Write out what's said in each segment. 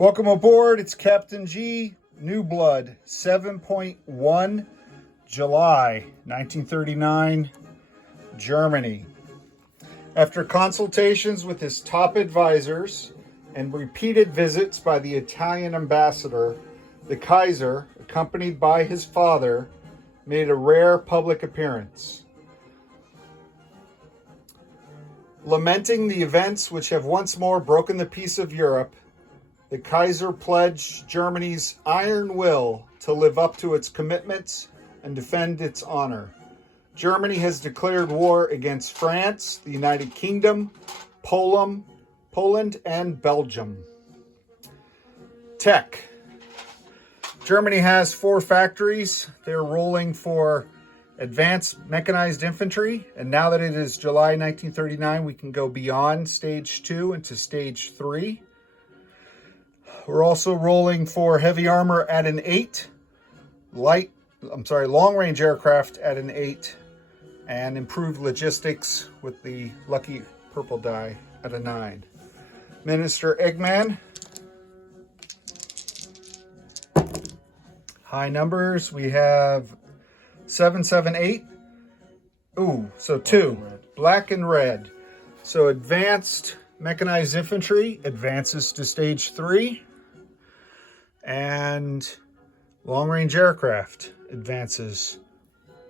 Welcome aboard. It's Captain G, Newblood, 7.1, July 1939, Germany. After consultations with his top advisors and repeated visits by the Italian ambassador, the Kaiser, accompanied by his father, made a rare public appearance. Lamenting the events which have once more broken the peace of Europe, the Kaiser pledged Germany's iron will to live up to its commitments and defend its honor. Germany has declared war against France, the United Kingdom, Poland, and Belgium. Tech. Germany has 4 factories. They're rolling for advanced mechanized infantry. And now that it is July 1939, we can go beyond stage 2 into stage 3. We're also rolling for heavy armor at an 8, long-range aircraft at an 8, and improved logistics with the lucky purple die at a 9. Minister Eggman. High numbers, we have 778. Ooh, so 2, black and red. So advanced mechanized infantry advances to stage 3. And long-range aircraft advances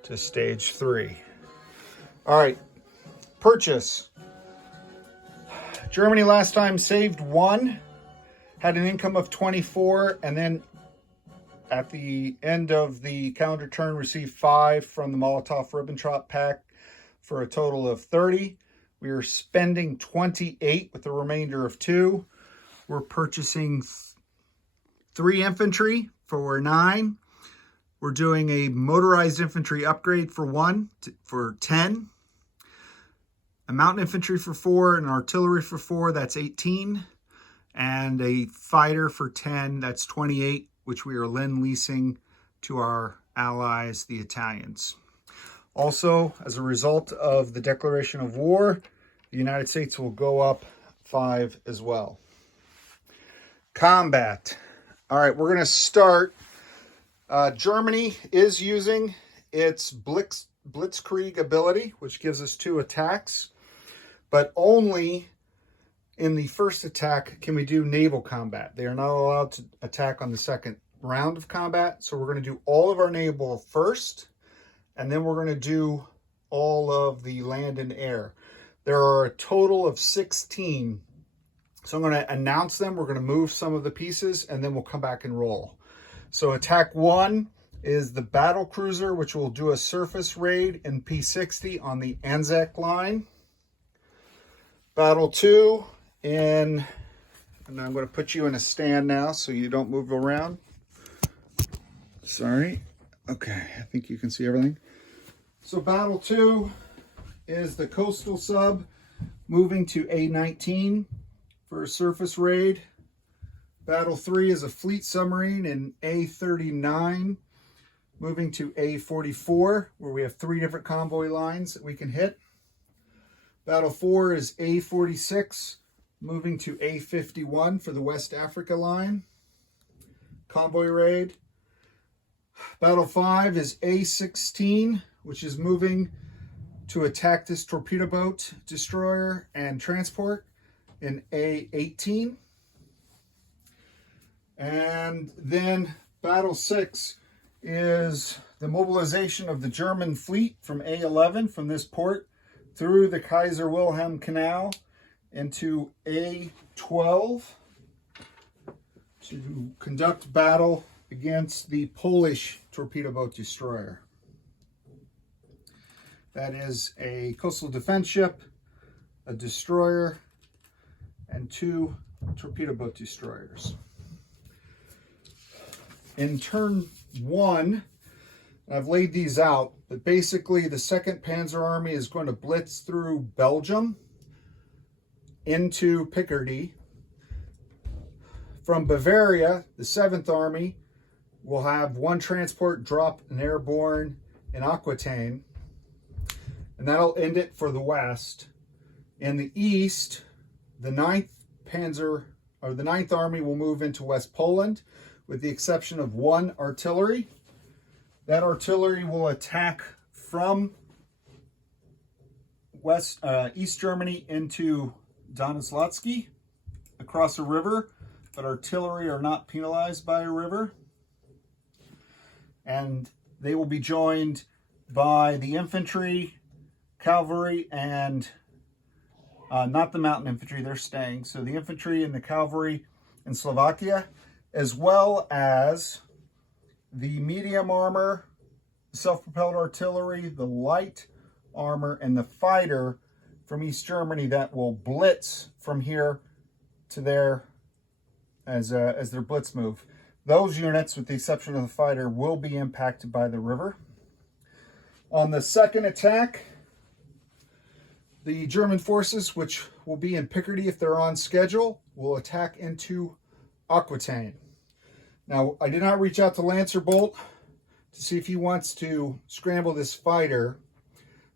to stage 3. All right, purchase. Germany last time saved 1, had an income of 24, and then at the end of the calendar turn received 5 from the Molotov-Ribbentrop pact for a total of 30. We are spending 28 with the remainder of 2. We're purchasing 3 infantry for 9. We're doing a motorized infantry upgrade for 10. A mountain infantry for 4, and artillery for 4, that's 18. And a fighter for 10, that's 28, which we are lend-leasing to our allies, the Italians. Also, as a result of the declaration of war, the United States will go up 5 as well. Combat. All right, we're going to start. Germany is using its Blitzkrieg ability, which gives us 2 attacks, but only in the first attack can we do naval combat. They are not allowed to attack on the second round of combat, so we're going to do all of our naval first, and then we're going to do all of the land and air. There are a total of 16. So I'm going to announce them. We're going to move some of the pieces, and then we'll come back and roll. So attack 1 is the battle cruiser, which will do a surface raid in P60 on the Anzac line. Battle 2 and I'm going to put you in a stand now so you don't move around. Sorry. Okay, I think you can see everything. So battle 2 is the coastal sub moving to A19 for a surface raid. Battle 3 is a fleet submarine in A39 moving to A44, where we have 3 different convoy lines that we can hit. Battle 4 is A46 moving to A51 for the West Africa line. Convoy raid. Battle 5 is A16, which is moving to attack this torpedo boat, destroyer, and transport in A18. And then Battle 6 is the mobilization of the German fleet from A11 from this port through the Kaiser Wilhelm Canal into A12 to conduct battle against the Polish torpedo boat destroyer. That is a coastal defense ship, a destroyer, and 2 torpedo boat destroyers. In turn 1, I've laid these out, but basically the 2nd Panzer Army is going to blitz through Belgium into Picardy. From Bavaria, the 7th Army will have 1 transport drop an airborne in Aquitaine, and that'll end it for the West. In the East, the 9th Panzer or the 9th Army will move into West Poland, with the exception of 1 artillery. That artillery will attack from East Germany into Donezlotsky across a river, but artillery are not penalized by a river. And they will be joined by the infantry, cavalry, and not the mountain infantry, they're staying. So the infantry and the cavalry in Slovakia, as well as the medium armor, self-propelled artillery, the light armor, and the fighter from East Germany that will blitz from here to there as their blitz move. Those units, with the exception of the fighter, will be impacted by the river. On the second attack, the German forces, which will be in Picardy if they're on schedule, will attack into Aquitaine. Now, I did not reach out to Lancer Bolt to see if he wants to scramble this fighter,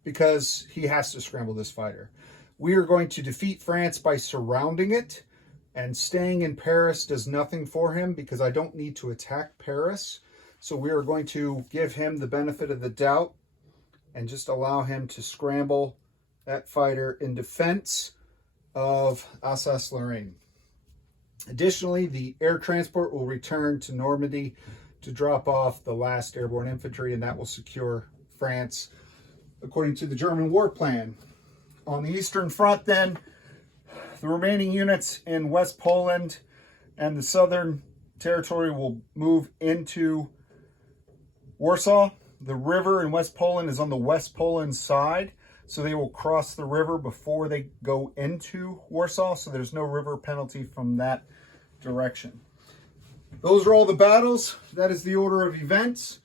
because he has to scramble this fighter. We are going to defeat France by surrounding it, and staying in Paris does nothing for him because I don't need to attack Paris. So we are going to give him the benefit of the doubt and just allow him to scramble that fighter in defense of Alsace-Lorraine. Additionally, the air transport will return to Normandy to drop off the last airborne infantry, and that will secure France according to the German war plan. On the Eastern Front then, the remaining units in West Poland and the Southern Territory will move into Warsaw. The river in West Poland is on the West Poland side, so they will cross the river before they go into Warsaw, so there's no river penalty from that direction. Those are all the battles. That is the order of events.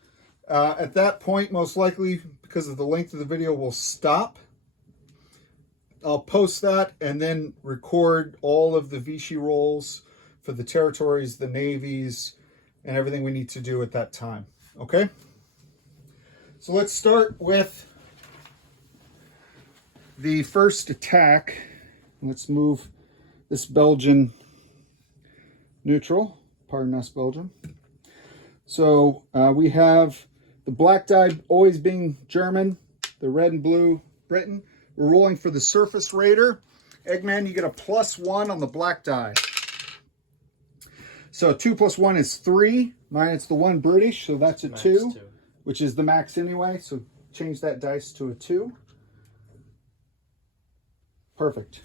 At that point, most likely, because of the length of the video, we'll stop. I'll post that and then record all of the Vichy rolls for the territories, the navies, and everything we need to do at that time. Okay? So let's start with the first attack. Let's move this Belgian neutral. Pardon us, Belgium. So we have the black die always being German, the red and blue Britain. We're rolling for the Surface Raider. Eggman, you get a +1 on the black die. So 2 + 1 is 3, minus the 1 British, so that's a 2, which is the max anyway. So change that dice to a 2. Perfect.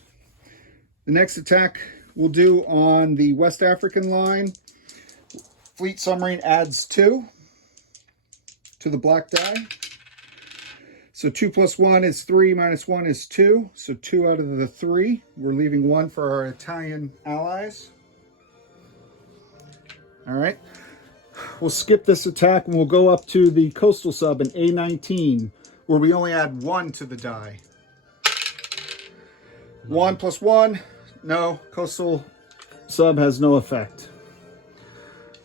The next attack we'll do on the West African line. Fleet Submarine adds 2 to the black die. So 2 + 1 is 3, minus 1 is 2. So 2 out of the 3. We're leaving 1 for our Italian allies. All right. We'll skip this attack and we'll go up to the coastal sub in A19, where we only add 1 to the die. 1 + 1. No, coastal sub has no effect.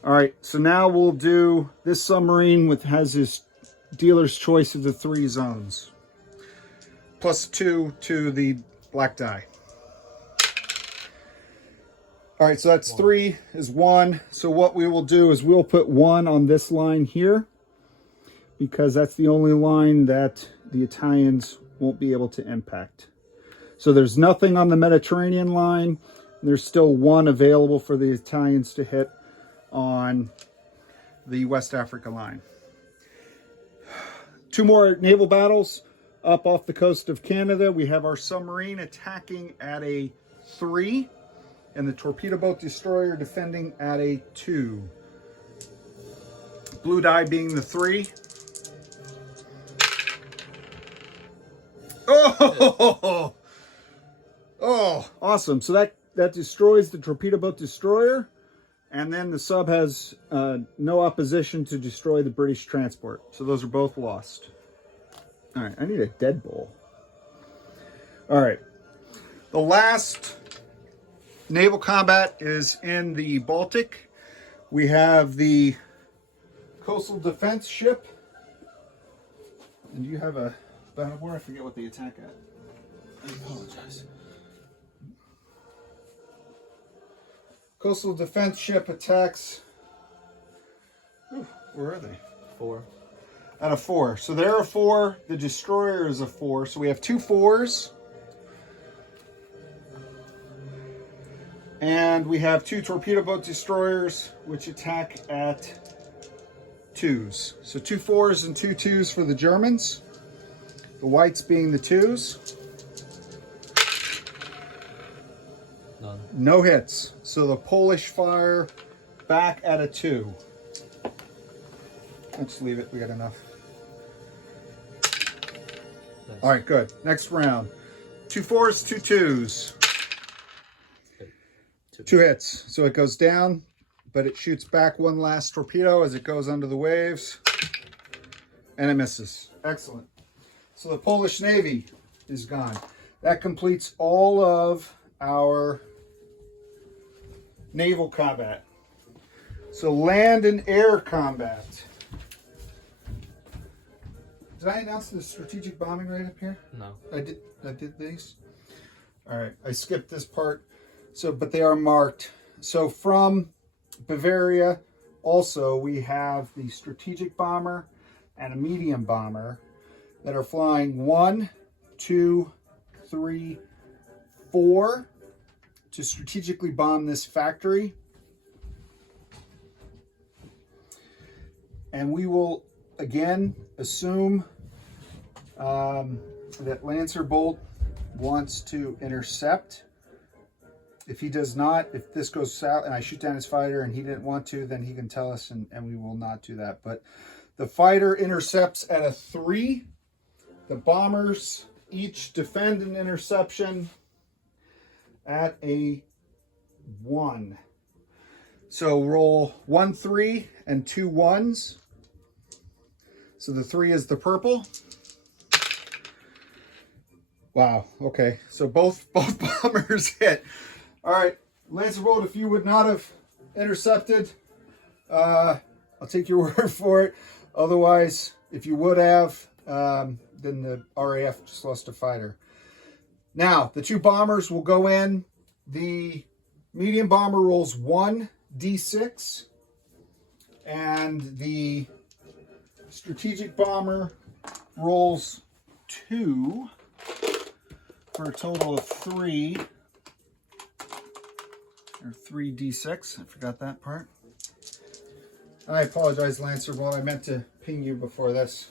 All right, so now we'll do this submarine has his dealer's choice of the 3 zones. +2 to the black die. All right, so that's 3 is 1. So what we will do is we'll put 1 on this line here, because that's the only line that the Italians won't be able to impact. So there's nothing on the Mediterranean line. There's still 1 available for the Italians to hit on the West Africa line. 2 more naval battles up off the coast of Canada. We have our submarine attacking at a 3 and the torpedo boat destroyer defending at a 2. Blue die being the 3. Oh! Oh, awesome. So that destroys the torpedo boat destroyer, and then the sub has no opposition to destroy the British transport. So those are both lost. All right, I need a dead bowl. All right. The last naval combat is in the Baltic. We have the coastal defense ship. And you have a battle board? I forget what they attack at. I apologize. Coastal defense ship attacks. Ooh, where are they? 4. Out of 4. So they're a 4. The destroyer is a 4. So we have 2 4s. And we have 2 torpedo boat destroyers, which attack at 2s. So 2 4s and 2 2s for the Germans. The whites being the 2s. None. No hits. So the Polish fire back at a 2. Let's leave it. We got enough. Nice. All right, good. Next round. 2 4s, 2 2s. 2 hits. So it goes down, but it shoots back one last torpedo as it goes under the waves. And it misses. Excellent. So the Polish Navy is gone. That completes all of our naval combat. So land and air combat. Did I announce the strategic bombing right up here? No. I did these? All right. I skipped this part. So, but they are marked. So from Bavaria, also, we have the strategic bomber and a medium bomber that are flying 1, 2, 3, 4 to strategically bomb this factory. And we will, again, assume that Lancer Bolt wants to intercept. If he does not, if this goes south and I shoot down his fighter and he didn't want to, then he can tell us and we will not do that. But the fighter intercepts at a 3. The bombers each defend an interception at a 1. So roll 1 3 and 2 1s. So the 3 is the purple. Wow. Okay. So both bombers hit. All right, Lancer Bolt, if you would not have intercepted, I'll take your word for it. Otherwise, if you would have, then the RAF just lost a fighter. Now, the 2 bombers will go in. The medium bomber rolls 1d6, and the strategic bomber rolls 2 for a total of 3. Or 3d6. I forgot that part. I apologize, Lancer Bolt. I meant to ping you before this.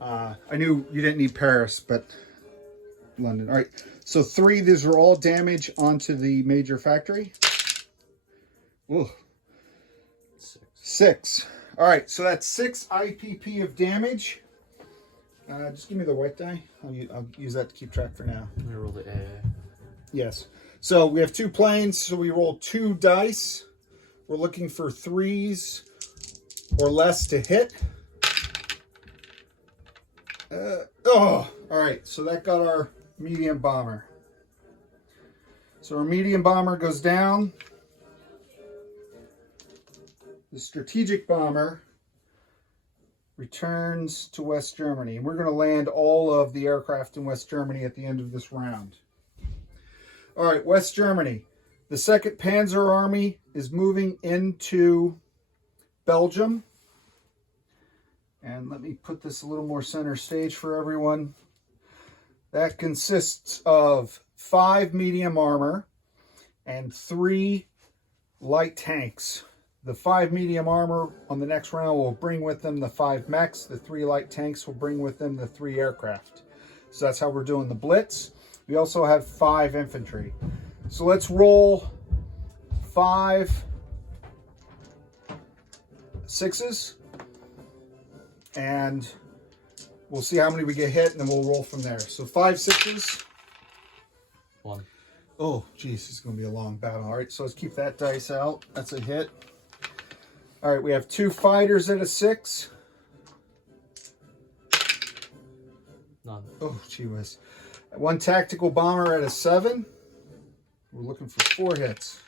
I knew you didn't need Paris, but London. All right. So 3, these are all damage onto the major factory. Ooh. 6. All right. So that's 6 IPP of damage. Just give me the white die. I'll use that to keep track for now. I'm going to roll the A. Yes. So we have 2 planes, so we roll 2 dice. We're looking for 3s or less to hit. All right. So that got our medium bomber. So our medium bomber goes down. The strategic bomber returns to West Germany. And we're going to land all of the aircraft in West Germany at the end of this round. All right, West Germany. The 2nd Panzer Army is moving into Belgium. And let me put this a little more center stage for everyone. That consists of 5 medium armor and 3 light tanks. The 5 medium armor on the next round will bring with them the 5 mechs. The 3 light tanks will bring with them the 3 aircraft. So that's how we're doing the Blitz. We also have 5 infantry. So let's roll 5 6s. And we'll see how many we get hit, and then we'll roll from there. So 5 6s. 1. Oh, geez, it's going to be a long battle. All right, so let's keep that dice out. That's a hit. All right, we have 2 fighters at a 6. None. Oh, gee whiz. 1 tactical bomber at a 7. We're looking for 4 hits.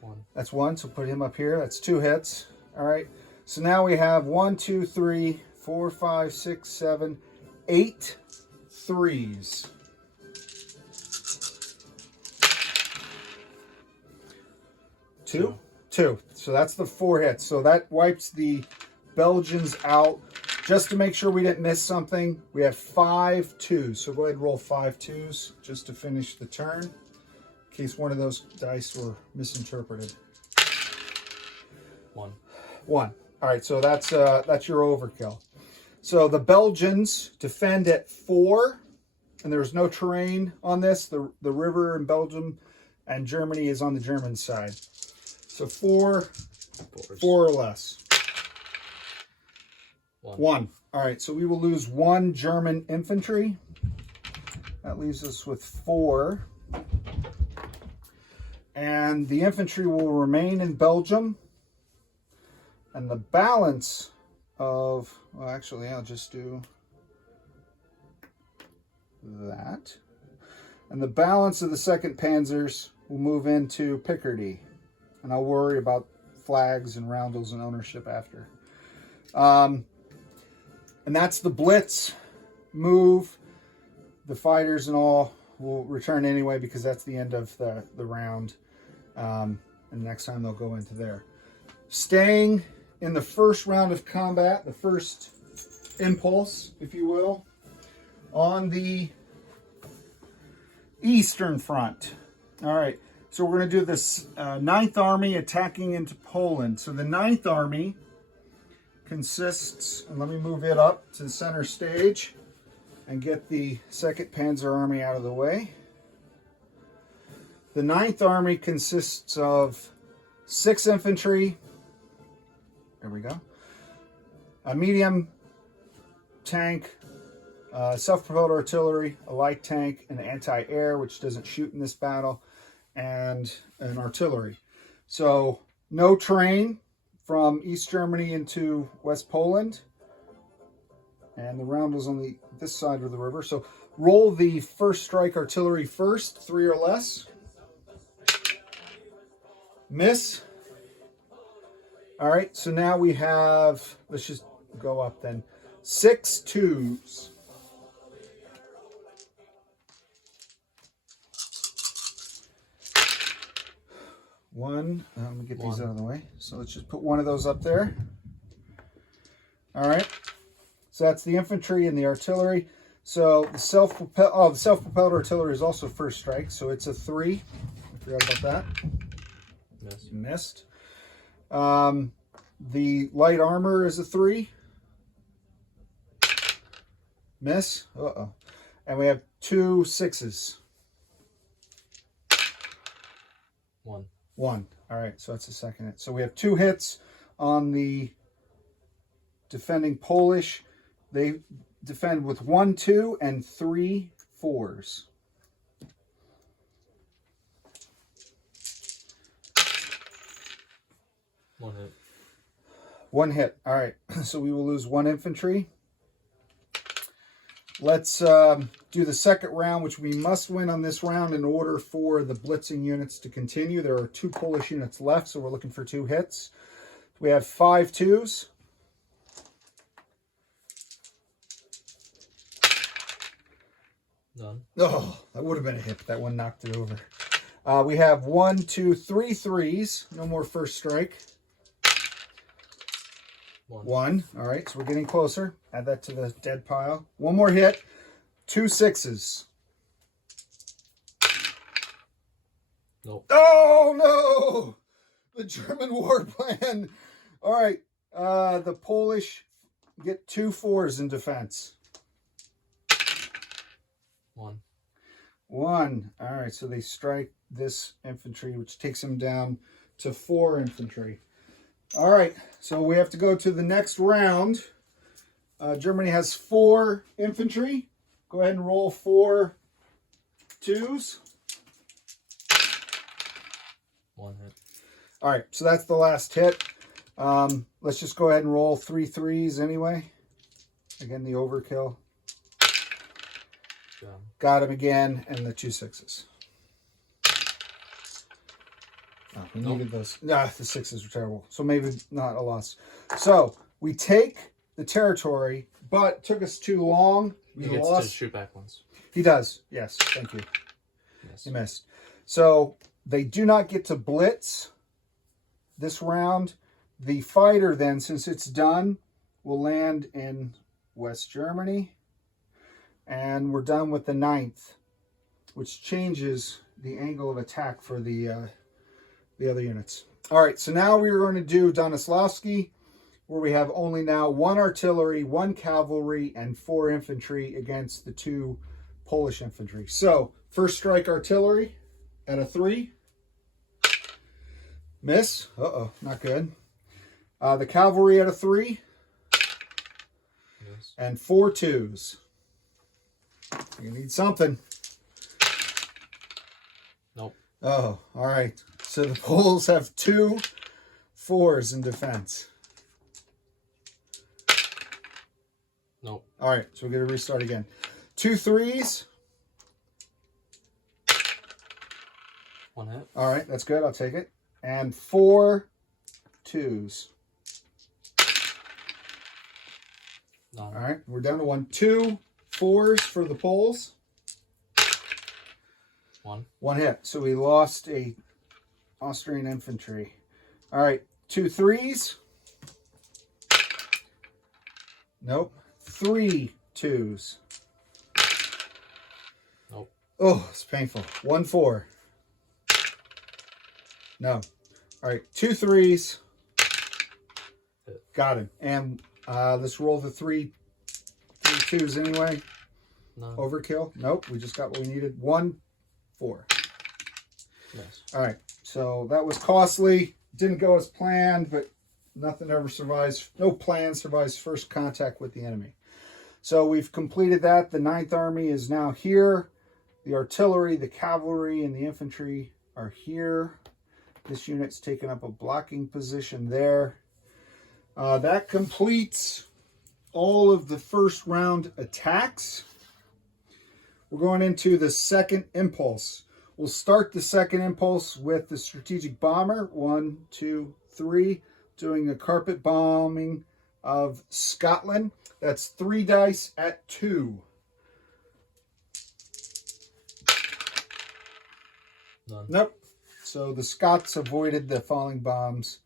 1. That's 1, so put him up here. That's 2 hits. All right. So now we have 1, 2, 3, 4, 5, 6, 7, 8 3s. Two? Two. So that's the 4 hits. So that wipes the Belgians out. Just to make sure we didn't miss something, we have 5 2s. So go ahead and roll 5 2s just to finish the turn, in case one of those dice were misinterpreted. 1. 1. All right, so that's your overkill. So the Belgians defend at 4, and there's no terrain on this. The river in Belgium and Germany is on the German side. So 4 or less. 1. All right, so we will lose 1 German infantry. That leaves us with 4. And the infantry will remain in Belgium. And the balance of, well, actually, I'll just do that. And the balance of the 2nd Panzers will move into Picardy. And I'll worry about flags and roundels and ownership after. And that's the Blitz move. The fighters and all will return anyway because that's the end of the round. And next time they'll go into there. Staying in the first round of combat, the first impulse, if you will, on the Eastern Front. All right, so we're going to do this 9th Army attacking into Poland. So the 9th Army consists, and let me move it up to the center stage and get the 2nd Panzer Army out of the way. The 9th Army consists of 6 infantry, there we go, a medium tank, self-propelled artillery, a light tank, an anti-air, which doesn't shoot in this battle, and an artillery. So no terrain from East Germany into West Poland. And the roundels on this side of the river. So roll the first strike artillery first, 3 or less. Miss. All right, so now we have, let's just go up then. 6 2s. One, let me get these out of the way. So let's just put one of those up there. All right. So that's the infantry and the artillery. So the self-propelled artillery is also first strike. So it's a 3. I forgot about that. Yes. Missed. The light armor is a 3. Miss. Uh-oh. And we have 2 6s. 1. 1. All right, so that's the second hit. So we have 2 hits on the defending Polish. They defend with 1 2 and 3 4s. One hit. 1 hit. All right, so we will lose 1 infantry. Let's do the second round, which we must win on this round in order for the blitzing units to continue. There are 2 Polish units left, so we're looking for 2 hits. We have 5 2s. None. Oh, that would have been a hit, but that one knocked it over. We have 1 2 3 3s. No more first strike. 1. All right, so we're getting closer. Add that to the dead pile. 1 more hit. 2 6s. Nope. Oh, no! The German war plan. All right, the Polish get 2 4s in defense. 1. 1. All right, so they strike this infantry, which takes them down to 4 infantry. All right, so we have to go to the next round. Germany has 4 infantry. Go ahead and roll 4 2s. 1 hit. All right, so that's the last hit. Let's just go ahead and roll 3 3s anyway. Again, the overkill. Got him again, and the 2 6s. Oh, we needed those. Nah, the 6s were terrible. So maybe not a loss. So we take the territory, but it took us too long. He gets to shoot back once. He does. Yes, thank you. Yes. He missed. So they do not get to blitz this round. The fighter then, since it's done, will land in West Germany. And we're done with the 9th, which changes the angle of attack for the other units. All right, so now we're going to do Donislavski, where we have only now 1 artillery, 1 cavalry, and 4 infantry against the 2 Polish infantry. So, first strike artillery at a 3. Miss. Uh-oh, not good. The cavalry at a 3. Yes. And 4 2s. You need something. Nope. Oh, all right. So the Poles have 2 4s in defense. Nope. All right, so we're going to restart again. 2 3s. 1 hit. All right, that's good. I'll take it. And 4 2s. None. All right, we're down to 1. 2 4s for the Poles. 1. 1 hit. So we lost a Austrian infantry. All right, 2 3s. Nope. 3 2s. Nope. Oh, it's painful. 1 4. No. All right, 2 3s. Got him. And let's roll the 3 2s anyway. None. Overkill. Nope, we just got what we needed. 1 4. Yes. All right, so that was costly. Didn't go as planned, but nothing ever survives. No plan survives first contact with the enemy. So we've completed that. The 9th Army is now here. The artillery, the cavalry, and the infantry are here. This unit's taken up a blocking position there. That completes all of the first round attacks. We're going into the second impulse. We'll start the second impulse with the strategic bomber. 1, 2, 3. Doing a carpet bombing of Scotland. That's 3 dice at 2. None. Nope. So the Scots avoided the falling bombs.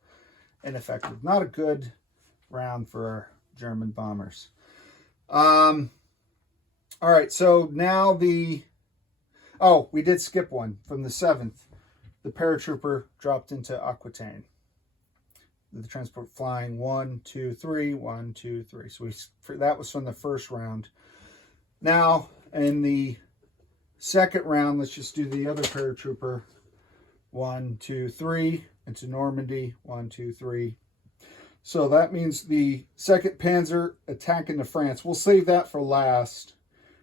Ineffective. Not a good round for our German bombers. All right, so now the... Oh, we did skip one from the 7th. The paratrooper dropped into Aquitaine. The transport flying 1, 2, 3, 1, 2, 3. So that was from the first round. Now, in the second round, let's just do the other paratrooper. 1, 2, 3 into Normandy. 1, 2, 3. So that means the 2nd Panzer attack into France. We'll save that for last.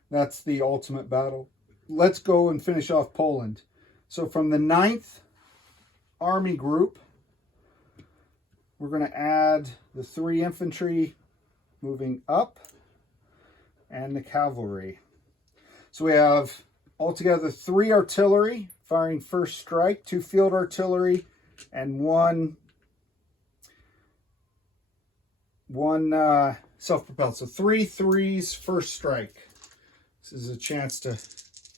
That's the ultimate battle. Let's go and finish off Poland. So from the 9th Army Group, we're going to add the 3 infantry moving up and the cavalry. So we have altogether 3 artillery firing first strike, 2 field artillery, and 1 self-propelled. So 3 3s first strike. This is a chance to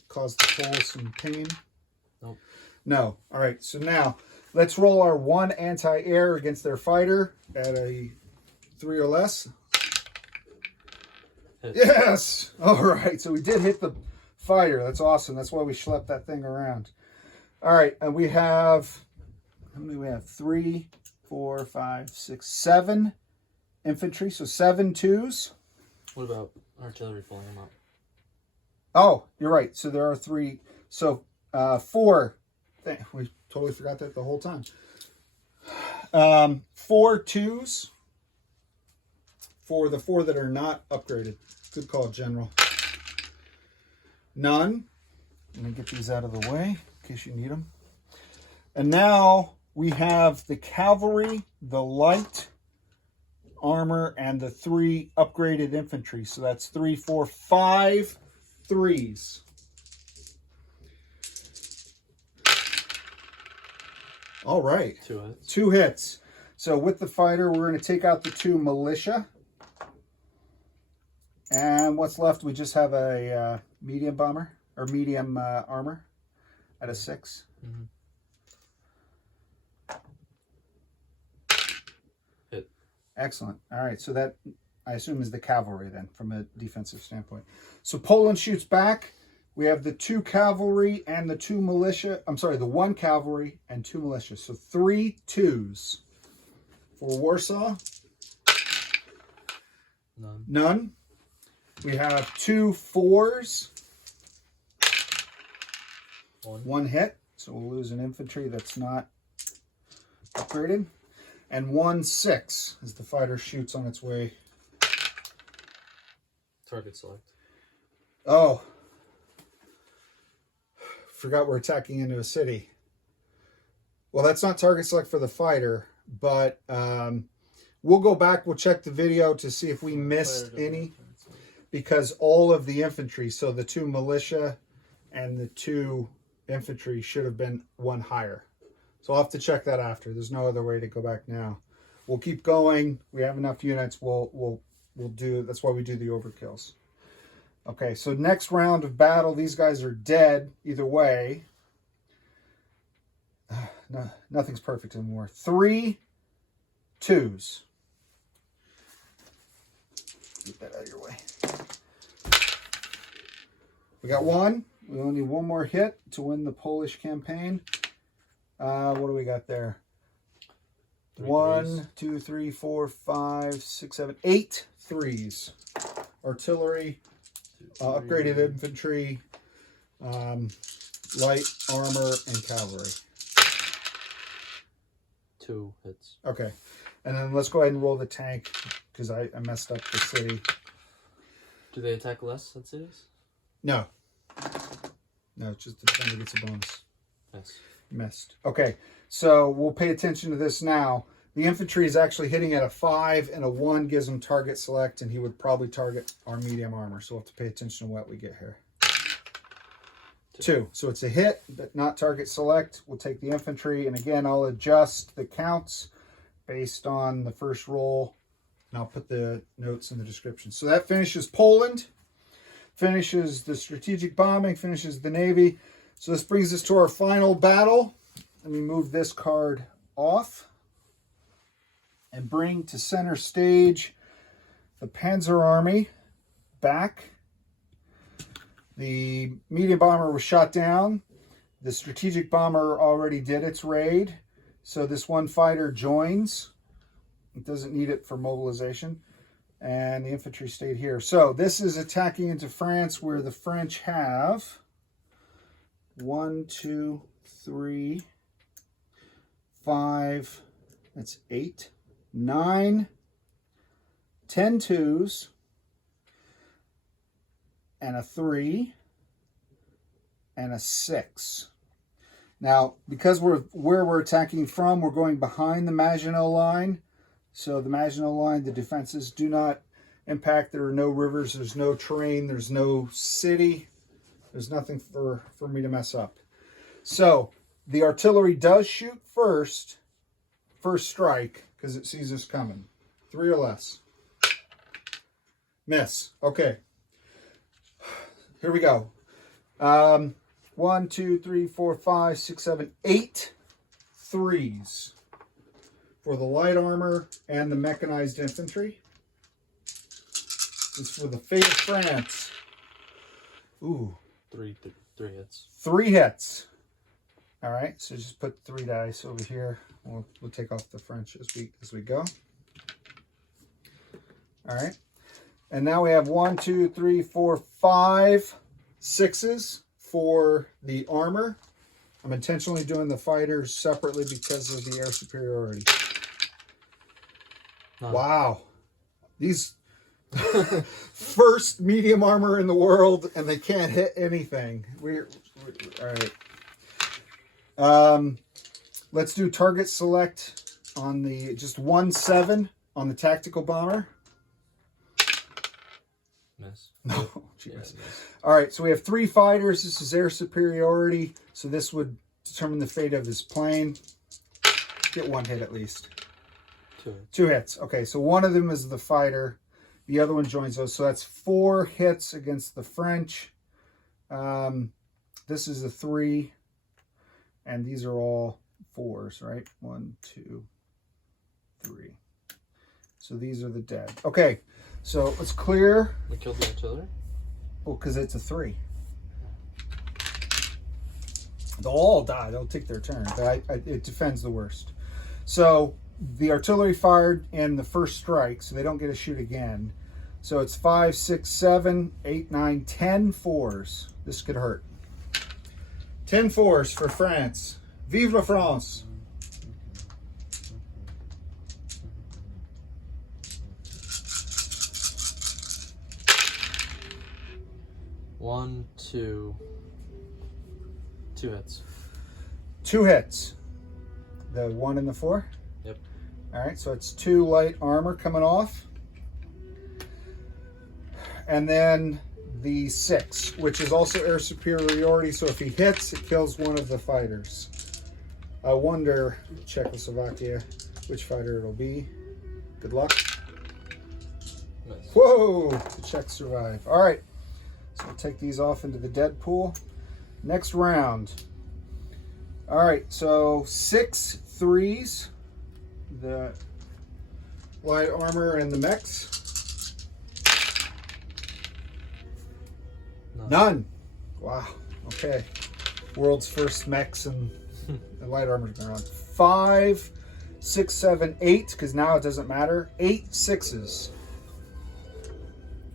cause the Poles some pain. Nope. No. All right. So now let's roll our 1 anti-air against their fighter at a 3 or less. Hit. Yes. All right. So we did hit the fighter. That's awesome. That's why we schlepped that thing around. All right. And we have, how many we have? 3, 4, 5, 6, 7 infantry. So 7 2s. What about artillery pulling them up? Oh, you're right. So there are 3. So 4. We totally forgot that the whole time. 4 2s for the 4 that are not upgraded. Good call, General. None. Let me get these out of the way in case you need them. And now we have the cavalry, the light armor, and the 3 upgraded infantry. So that's 3, 4, 5 3s. All right. 2 hits. 2 hits. So with the fighter, we're going to take out the 2 militia. And what's left, we just have a medium bomber, or medium armor at a 6. Mm-hmm. Excellent. All right, so that, I assume, is the cavalry then, from a defensive standpoint. So Poland shoots back. We have the 2 cavalry and the 2 militia. I'm sorry, the 1 cavalry and 2 militia. So 3 2s for Warsaw. None. None. We have 2 4s. 1 hit. So we'll lose an infantry that's not upgraded. And 1 6 as the fighter shoots on its way. Target select. Oh. Forgot we're attacking into a city. Well, that's not target select for the fighter, but we'll go back. We'll check the video to see if we missed any, because all of the infantry, so the 2 militia and the 2 infantry, should have been 1 higher. So I'll have to check that after. There's no other way to go back now. We'll keep going. We have enough units. We'll do. That's why we do the overkills. Okay, so next round of battle, these guys are dead either way. No, nothing's perfect anymore. 3 2s. Get that out of your way. We got 1. We only need 1 more hit to win the Polish campaign. What do we got there? 1, 2, 3, 4, 5, 6, 7, 8 3s. Artillery, upgraded infantry, light armor, and cavalry. 2 hits. Okay, and then let's go ahead and roll the tank, because I messed up the city. Do they attack less at cities? No. No, it's just the defender gets a bonus. Yes. Missed. Okay, so we'll pay attention to this now. The infantry is actually hitting at a 5, and a 1 gives him target select, and he would probably target our medium armor. So we'll have to pay attention to what we get here. 2. So it's a hit, but not target select. We'll take the infantry, and again, I'll adjust the counts based on the first roll, and I'll put the notes in the description. So that finishes Poland, finishes the strategic bombing, finishes the Navy. So this brings us to our final battle. Let me move this card off and bring to center stage the Panzer Army back. The medium bomber was shot down. The strategic bomber already did its raid. So this 1 fighter joins. It doesn't need it for mobilization. And the infantry stayed here. So this is attacking into France, where the French have 1, 2, 3, 5, that's 8, 9, 10 2s, and a 3, and a 6. Now, because where we're attacking from, we're going behind the Maginot Line. So the Maginot Line, the defenses do not impact. There are no rivers, there's no terrain, there's no city. There's nothing for me to mess up. So the artillery does shoot first strike, because it sees us coming. 3 or less. Miss. Okay. Here we go. 1, 2, 3, 4, 5, 6, 7, 8 3s for the light armor and the mechanized infantry. This is for the fate of France. Ooh. 3 hits. 3 hits. All right, so just put 3 dice over here. We'll take off the French as we go. All right, and now we have 1, 2, 3, 4, 5 6s for the armor. I'm intentionally doing the fighters separately because of the air superiority. None. Wow, these first medium armor in the world, and they can't hit anything. We're all right. Let's do target select on the just 1 7 on the tactical bomber. Miss. No, Yeah, jeez. miss. All right, so we have 3 fighters. This is air superiority, so this would determine the fate of this plane. Get 1 hit at least. 2 hits. 2 hits. Okay, so one of them is the fighter. The other one joins those. So that's 4 hits against the French. This is a 3. And these are all 4s, right? 1, 2, 3. So these are the dead. Okay, so let's clear. We killed the artillery? Well, because it's a 3. They'll all die. They'll take their turn, but it defends the worst. So the artillery fired in the first strike, so they don't get to shoot again. So it's 5, 6, 7, 8, 9, 10 fours. This could hurt. 10 fours for France. Vive la France! One, two. 2 hits. 2 hits. The 1 and the 4? Yep. All right, so it's 2 light armor coming off. And then the 6, which is also air superiority, so if he hits, it kills one of the fighters. I wonder, Czechoslovakia, which fighter it'll be. Good luck. Nice. Whoa! The Czechs survive. All right, so we'll take these off into the dead pool. Next round. All right, so 6 threes. The light armor and the mechs. None. Wow. Okay. World's first mechs and light armor's going on. 5, 6, 7, 8, because now it doesn't matter. 8 sixes.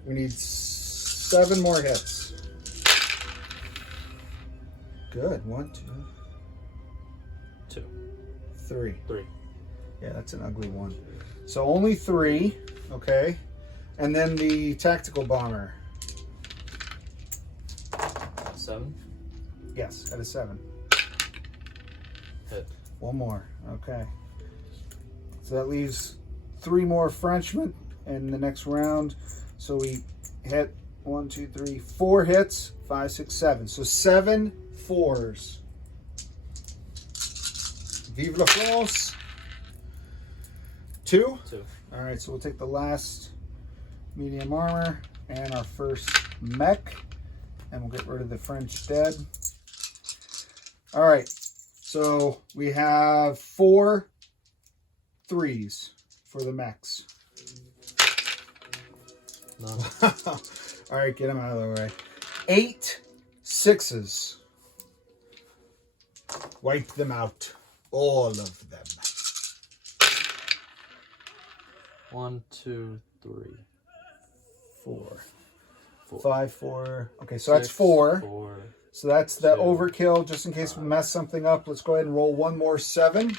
We need 7 more hits. Good. 1, 2, 2. 3. 3. Yeah, that's an ugly one. So only 3. Okay. And then the tactical bomber. 7. Yes, at a 7. Hit. 1 more. Okay. So that leaves 3 more Frenchmen in the next round. So we hit 1, 2, 3, 4 hits. 5, 6, 7. So 7 fours. Vive la France. 2. 2. All right, so we'll take the last medium armor and our first mech, and we'll get rid of the French dead. All right, so we have 4 threes for the mechs. None. All right, get them out of the way. 8 sixes. Wipe them out. All of them. 1, 2, 3. 4. 4. 5, 4. Okay, so 6, that's 4. 4. So that's the 2. overkill, just in case we mess something up. Let's go ahead and roll 1 more 7.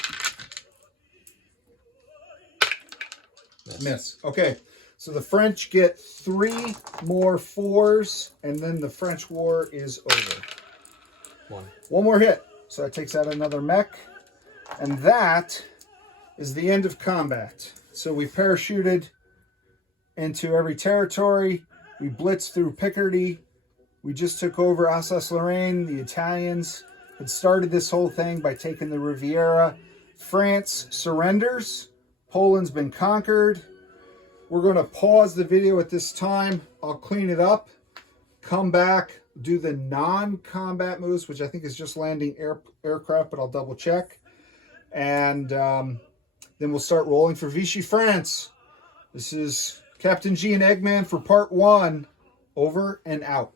Miss. Okay, so the French get 3 more 4s, and then the French war is over. 1 more hit. So that takes out another mech. And that is the end of combat. So we parachuted into every territory. We blitzed through Picardy. We just took over Alsace-Lorraine. The Italians had started this whole thing by taking the Riviera. France surrenders. Poland's been conquered. We're going to pause the video at this time. I'll clean it up, come back, do the non-combat moves, which I think is just landing aircraft, but I'll double check. And then we'll start rolling for Vichy, France. This is Captain G and Eggman for part 1. Over and out.